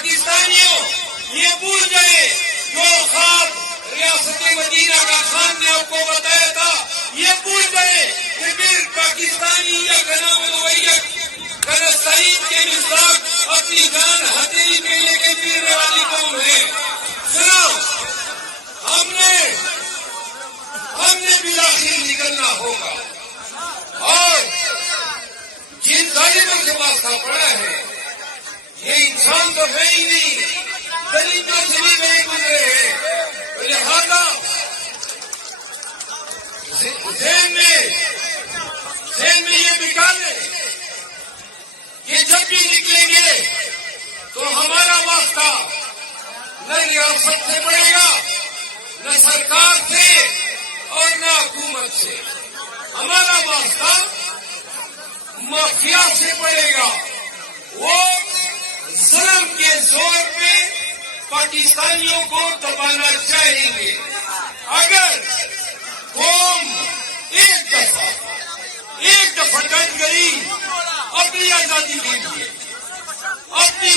پاکستانیوں یہ بھول گئے جو خواب ریاست مدینہ کا خان نے آپ کو بتایا تھا، یہ بھول گئے کہ پھر پاکستانی یا سعید کے مزاق اپنی جان ہتھیلی پہ لے کے پیرنے والی قوم ہے۔ سنو، ہم نے بالآخر نکلنا ہوگا، اور جن ظالموں کے واسطہ پڑا ہے یہ انسان تو ہے ہی نہیں، درندوں سے بھی نہیں گزرے ہیں۔ لہذا ذہن میں یہ بٹھا لیں کہ جب بھی نکلیں گے تو ہمارا واسطہ نہ ریاست سے پڑے گا، نہ سرکار سے اور نہ حکومت سے، ہمارا واسطہ مافیا سے پڑے گا۔ وہ ظلم کے زور پہ پاکستانیوں کو دبانا چاہیں گے۔ اگر قوم ایک دفعہ ڈٹ گئی اپنی آزادی کے لیے، اپنی